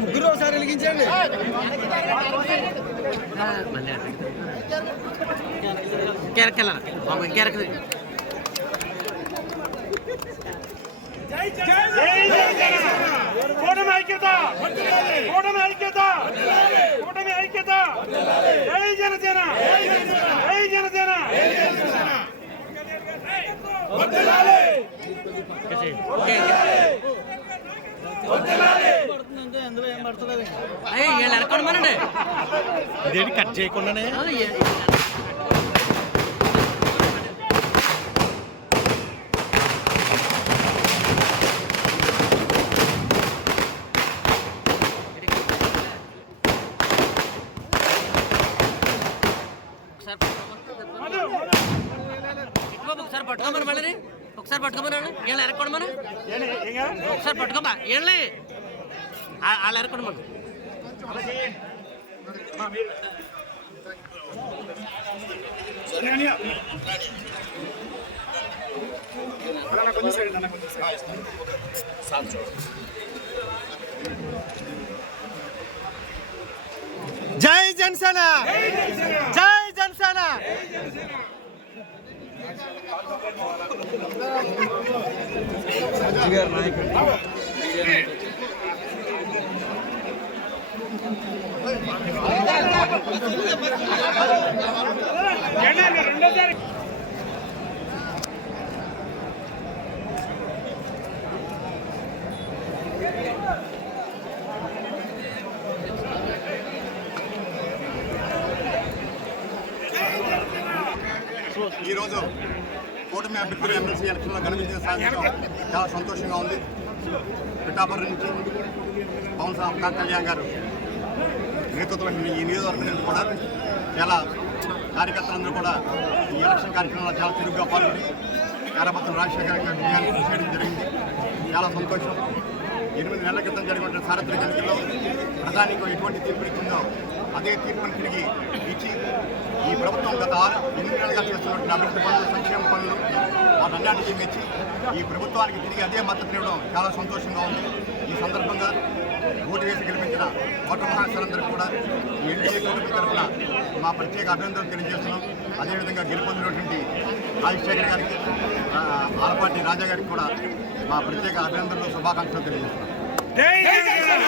ముగ్గురు ఒకసారి వెలిగించండి. కూటమి ఐక్యత, కూటమి ఐక్యత, కూటమి ఐక్యత. జై జనసేన, జై జనసేన. అందులో ఏం పడుతుంది? ఇదేంటి కట్ చేయకుండానే ఒకసారి పట్టుకోమని మళ్ళీ ఒకసారి పట్టుకోమన్నాను వీళ్ళు ఎరక్కొడమను ఒకసారి పట్టుకోమా వీళ్ళని వాళ్ళు ఎరక్కొడమను జై జనసేన, జై జనసేన. ఈరోజు కూటమి అభ్యర్థులు ఎమ్మెల్సీ ఎలక్షన్లో ఘన విజయం సాధించడం చాలా సంతోషంగా ఉంది. పిఠాపురం నుంచి పవన్ కళ్యాణ్ గారు నేతృత్వం ఈ నియోజకవర్గం నుంచి కూడా చాలా కార్యకర్తలందరూ కూడా ఈ ఎలక్షన్ కార్యక్రమంలో చాలా చురుగ్గా పాల్గొని కార్యకర్తలు రాజశేఖర విజయాన్ని కృషి చేయడం జరిగింది. చాలా సంతోషం. 8 నెలల క్రితం జరిగిన సార్వత్రిక ఎన్నికల్లో ప్రధానికి ఎటువంటి తీర్పు ఇచ్చిందో అదే తీర్పును తిరిగి ఇచ్చి ఈ ప్రభుత్వం గత 8 నెలలుగా చేస్తున్నటువంటి అభివృద్ధి పనులు, సంక్షేమ పనులు వాటన్నిటికీ మెచ్చి ఈ ప్రభుత్వానికి తిరిగి అదే మద్దతు ఇవ్వడం చాలా సంతోషంగా ఉంది. ఈ సందర్భంగా ఓటు వేసి గెలిపించిన ఓటర్ మహాశయులందరికీ కూడా ఈ ఎన్డీఏ కూటమి తరఫున మా ప్రత్యేక అభినందనలు తెలియజేస్తున్నాం. అదేవిధంగా గెలుపొందినటువంటి రాజశేఖర్ గారికి, ఆలపాటి రాజా గారికి కూడా మా ప్రత్యేక అభినందనలు, శుభాకాంక్షలు తెలియజేస్తున్నాం. జై జనసేన.